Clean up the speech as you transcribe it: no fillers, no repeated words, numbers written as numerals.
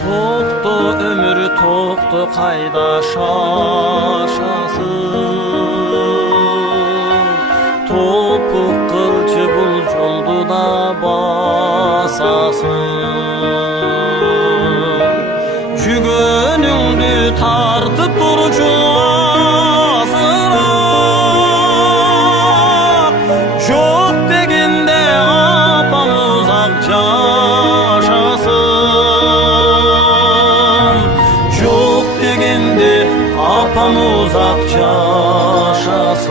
Toktu ömür toktu kayda şaşasın. Topuk kılçı bul joldu da basasın. Jügönüңdü tartıp turçu asıra. Jok degende apam uzak yaşasın. Jok degende apam uzak yaşasın.